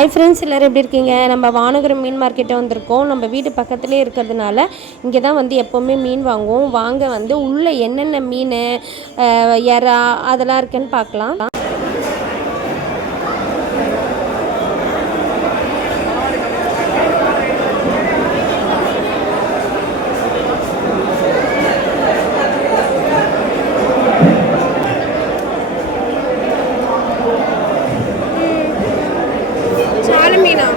Hi friends எல்லோரும் எப்படி இருக்கீங்க? நம்ம வானகரம் மீன் மார்க்கெட்டை வந்திருக்கோம். நம்ம வீடு பக்கத்துலேயே இருக்கிறதுனால இங்கே தான் வந்து எப்போவுமே மீன் வாங்குவோம். வாங்க வந்து உள்ளே என்னென்ன மீன் எறா அதெல்லாம் இருக்குன்னு பார்க்கலாம். மீனா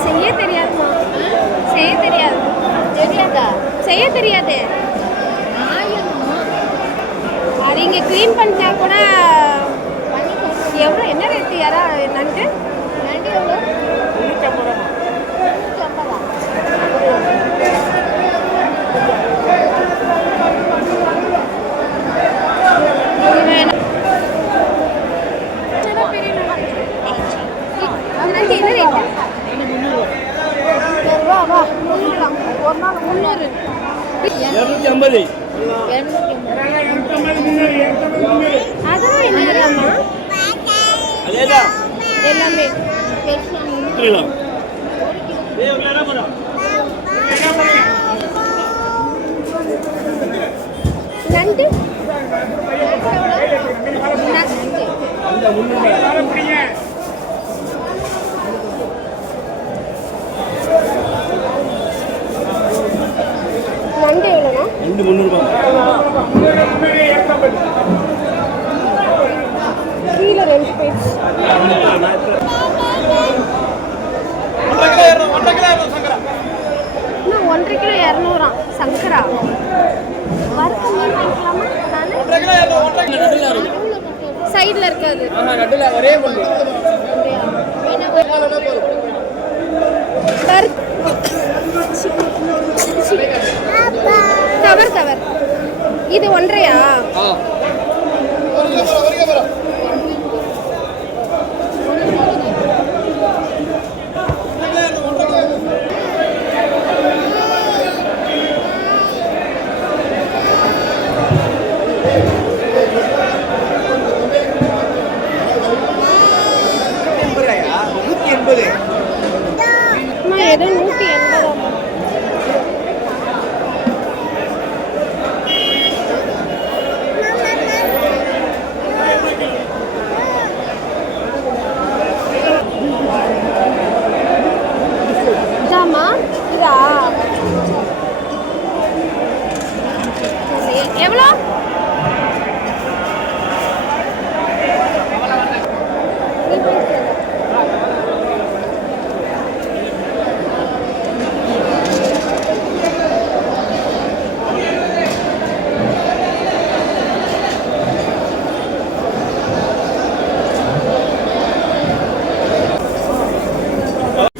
செய்ய தெரியாதுமா செய்ய தெரியாது தெரியாதா செய்ய தெரியாது அது இங்கே க்ளீன் பண்ணிட்டா கூட எவ்வளோ என்ன ரேட்டு யாரா நண்டு எவ்வளோ நூற்றி ஐம்பதா நண்டு என்ன ரேட்டு வா வா முந்நூறுரூவா ஒரு நாள் முந்நூறு இரநூத்தி ஐம்பது. அதேதான். எல்லாமே. ரெண்டு முந்நூறுபா. ஒன்றரை கிலோ இரநூறாம். சங்கரா. வறுத்த மீன் வாங்கிக்கலாமா? சைடில் இருக்காது. ஒரே பொண்ணு கவர் கவர் இது ஒன்றையா? இதாம்மா இதா? எவ்வளோ?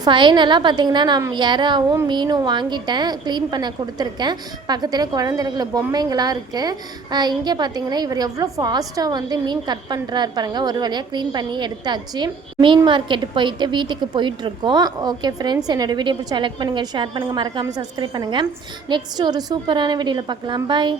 ஃபைனலாக பார்த்தீங்கன்னா நான் இறாவும் மீனும் வாங்கிட்டேன். க்ளீன் பண்ண கொடுத்துருக்கேன். பக்கத்தில் குழந்தைகளுக்கு பொம்மைங்களாம் இருக்குது இங்கே பார்த்தீங்கன்னா இவர் எவ்வளோ ஃபாஸ்ட்டாக வந்து மீன் கட் பண்ணுறாரு பாருங்க. ஒரு வழியாக க்ளீன் பண்ணி எடுத்தாச்சு. மீன் மார்க்கெட் போயிட்டு வீட்டுக்கு போயிட்டுருக்கோம். ஓகே ஃப்ரெண்ட்ஸ் என்னோடய வீடியோ பிடிச்சா லைக் பண்ணுங்கள் ஷேர் பண்ணுங்கள் மறக்காமல் சப்ஸ்கிரைப் பண்ணுங்கள் நெக்ஸ்ட் ஒரு சூப்பரான வீடியோவில் பார்க்கலாம். பாய்